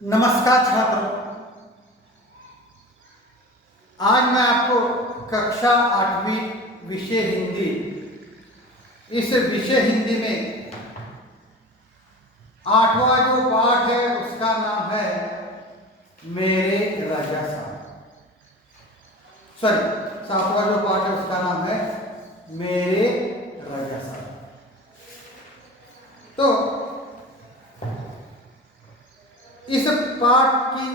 नमस्कार छात्रों। आज मैं आपको कक्षा 8वीं विषय हिंदी, इस विषय हिंदी में 8वां जो पाठ है उसका नाम है मेरे राजा साहब। सॉरी, 7वां जो पाठ है उसका नाम है मेरे राजा साहब। तो इस पाठ की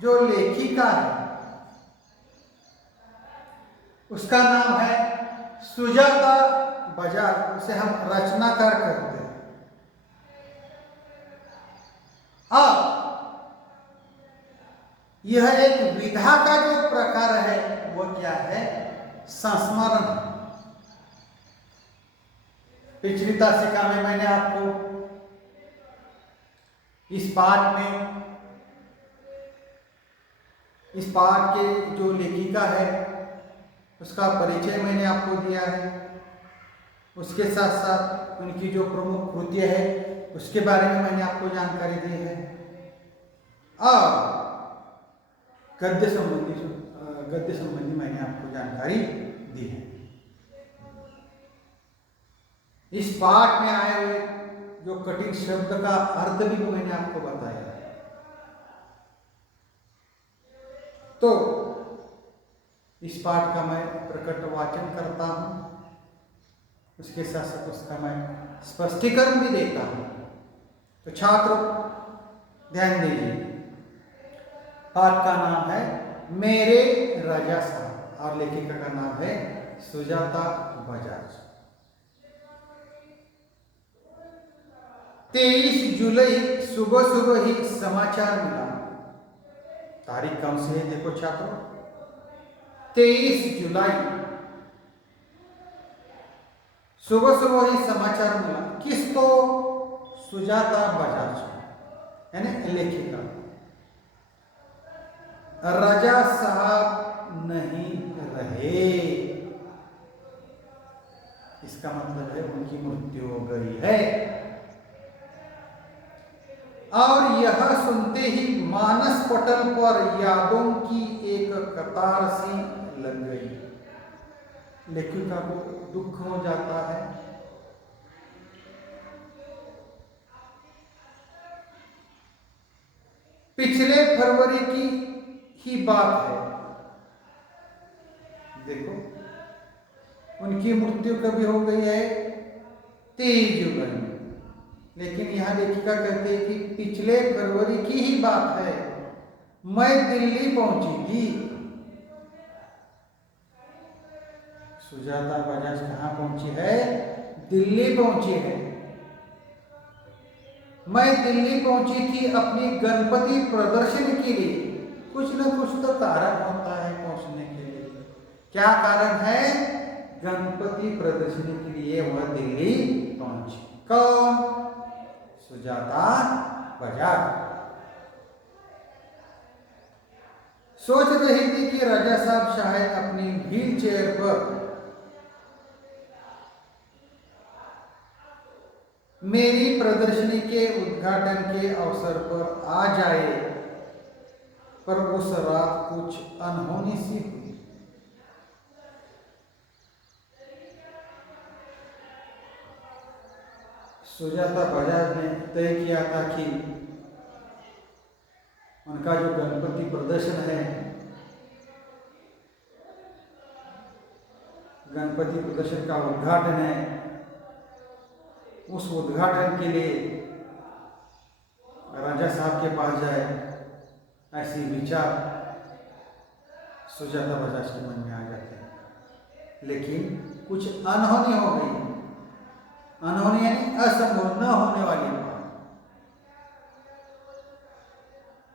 जो लेखिका है उसका नाम है सुजाता बजाज, उसे हम रचनाकार कहते हैं। अब यह एक विधा का जो प्रकार है वो क्या है? संस्मरण। पिछली तासिका में मैंने आपको इस पाठ के जो लेखिका है उसका परिचय मैंने आपको दिया है। उसके साथ साथ उनकी जो प्रमुख कृतियां है उसके बारे में मैंने आपको जानकारी दी है। और गद्य संबंधी मैंने आपको जानकारी दी है। इस पाठ में आए हुए जो कठिन शब्द का अर्थ भी मैंने आपको बताया। तो इस पाठ का मैं प्रकट वाचन करता हूं, उसके साथ साथ उसका मैं स्पष्टीकरण भी देता हूं। तो छात्रों ध्यान दीजिए, पाठ का नाम है मेरे राजा साहब और लेखिका का नाम है सुजाता बजाज। 23 जुलाई सुबह सुबह ही समाचार मिला। तारीख कौन सी है देखो छात्रों, 23 जुलाई सुबह सुबह ही समाचार मिला। किसको? सुजाता बजाज, यानी लेखिका। राजा साहब नहीं रहे, इसका मतलब है उनकी मृत्यु हो गई है। और यह सुनते ही मानस पटल पर यादों की एक कतार सी लग गई। लेखिका को दुख हो जाता है। पिछले फरवरी की ही बात है। देखो, उनकी मृत्यु कभी हो गई है? 23 जुलाई में। लेकिन यहां लेखिका कहते हैं कि पिछले फरवरी की ही बात है, मैं दिल्ली पहुंची थी। सुजाता बजाज कहां पहुंची है? दिल्ली पहुंची है। मैं दिल्ली पहुंची थी अपनी गणपति प्रदर्शनी के लिए। कुछ न कुछ तो कारण होता है पहुंचने के लिए। क्या कारण है? गणपति प्रदर्शनी के लिए वह दिल्ली पहुंची। कौन? सुजाता बजाज। सोच रही थी कि राजा साहब शायद अपनी व्हील चेयर पर मेरी प्रदर्शनी के उद्घाटन के अवसर पर आ जाए, पर उस रात कुछ अनहोनी सी हुई। सुजाता बजाज ने तय किया था कि उनका जो गणपति प्रदर्शन है, गणपति प्रदर्शन का उद्घाटन है, उस उद्घाटन के लिए राजा साहब के पास जाए, ऐसी विचार सुजाता बजाज के मन में आ जाते हैं। लेकिन कुछ अनहोनी हो गई। अनहोनी यानी असंभव, न होने वाली बात।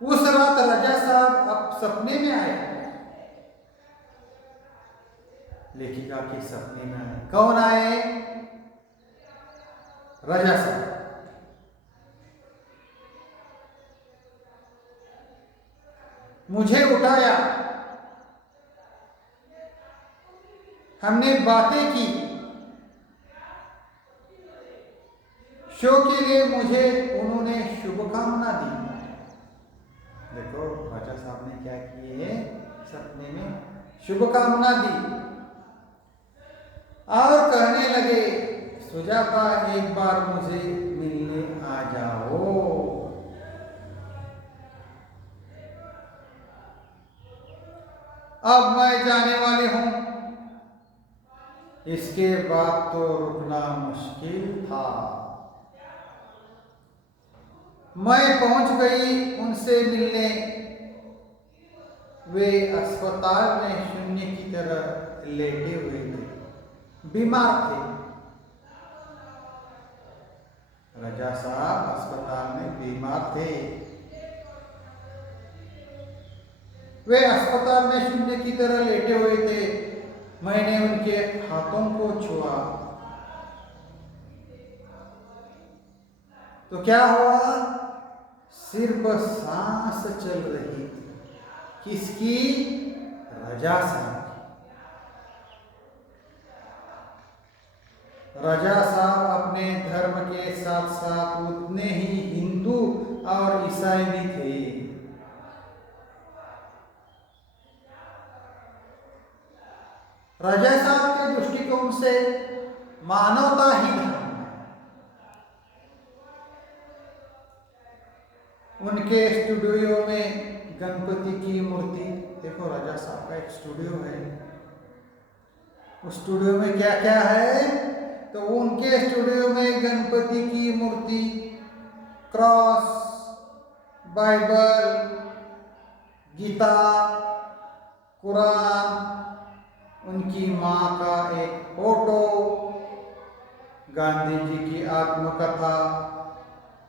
उस रात राजा साहब अब सपने में आए। लेखिका के सपने में आए। कौन आए? राजा साहब। मुझे उठाया, हमने बातें की। शो के लिए मुझे उन्होंने शुभकामना दी। देखो राजा साहब ने क्या किए, सपने में शुभकामना दी और कहने लगे, सुजाता एक बार मुझे मिलने आ जाओ। अब मैं जाने वाली हूं। इसके बाद तो रुकना मुश्किल था। मैं पहुंच गई उनसे मिलने। वे अस्पताल में शून्य की तरह लेटे हुए थे, बीमार थे। राजा साहब अस्पताल में बीमार थे। वे अस्पताल में शून्य की तरह लेटे हुए थे। मैंने उनके हाथों को छुआ तो क्या हुआ, सिर्फ सांस चल रही थी। किसकी? राजा साहब। राजा साहब अपने धर्म के साथ साथ उतने ही हिंदू और ईसाई भी थे। राजा साहब के दृष्टिकोण से मानवता ही धर्म है। उनके स्टूडियो में गणपति की मूर्ति, देखो राजा साहब का एक स्टूडियो है, उस स्टूडियो में क्या क्या है, तो उनके स्टूडियो में गणपति की मूर्ति, क्रॉस, बाइबल, गीता, कुरान, उनकी माँ का एक फोटो, गांधी जी की आत्मकथा,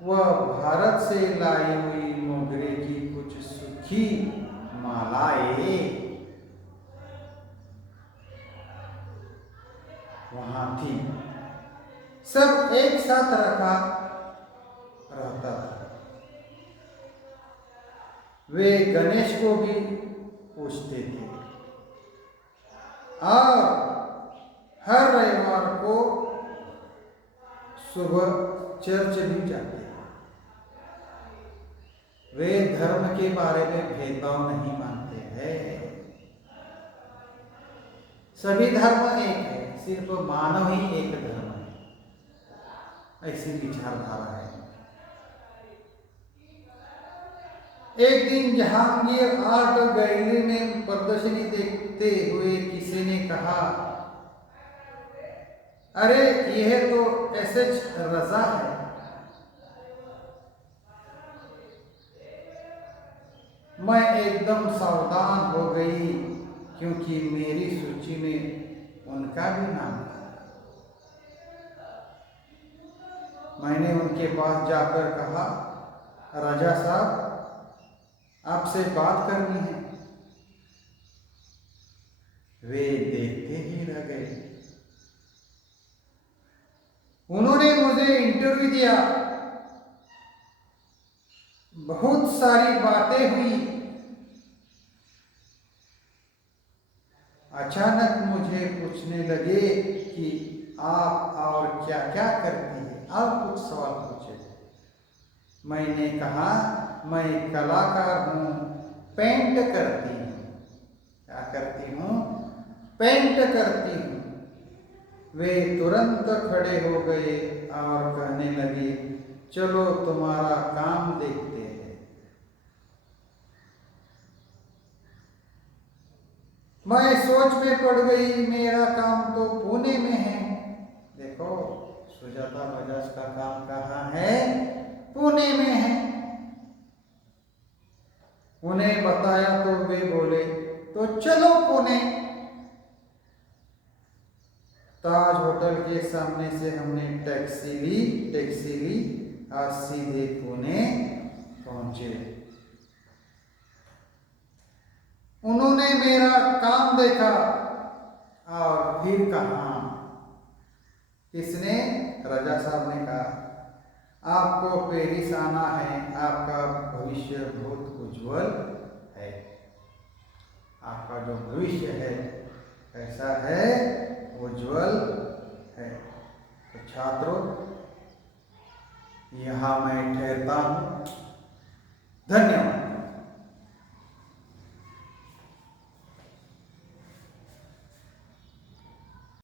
वह भारत से लाई हुई मोगरे की कुछ सूखी मालाएं वहां थी। सब एक साथ रखा रहता था। वे गणेश को भी पूजते थे और हर रविवार को सुबह चर्च भी जाते हैं। वे धर्म के बारे में भेदभाव नहीं मानते हैं। सभी धर्म एक है, सिर्फ मानव ही एक धर्म है, ऐसी विचारधारा है। एक दिन जहांगीर आर्ट गैलरी में प्रदर्शनी देखते हुए किसी ने कहा, अरे यह तो एसएच रजा है। मैं एकदम सावधान हो गई क्योंकि मेरी सूची में उनका भी नाम था। मैंने उनके पास जाकर कहा, राजा साहब आपसे बात करनी है। वे देखते ही रह गए। उन्होंने मुझे इंटरव्यू दिया, बहुत सारी बातें हुई। अचानक मुझे पूछने लगे कि आप और क्या क्या करती हैं, और कुछ सवाल पूछे। मैंने कहा मैं कलाकार हूँ, पेंट करती हूँ। क्या करती हूँ? पेंट करती हूँ। वे तुरंत खड़े हो गए और कहने लगे, चलो तुम्हारा काम देखते हैं। मैं सोच में पड़ गई, मेरा काम तो पुणे में है। देखो सुजाता बजाज का काम कहाँ है? पुणे में है। उन्हें बताया तो वे बोले, तो चलो पुणे। ताज होटल के सामने से हमने टैक्सी ली और सीधे पुणे पहुंचे। उन्होंने मेरा काम देखा और फिर कहा, किसने? राजा साहब ने कहा, आपको पेरिस आना है, आपका भविष्य बहुत उज्जवल है। आपका जो भविष्य है कैसा है? उज्जवल है। तो छात्रों, यहाँ मैं ठहरता हूँ। धन्यवाद।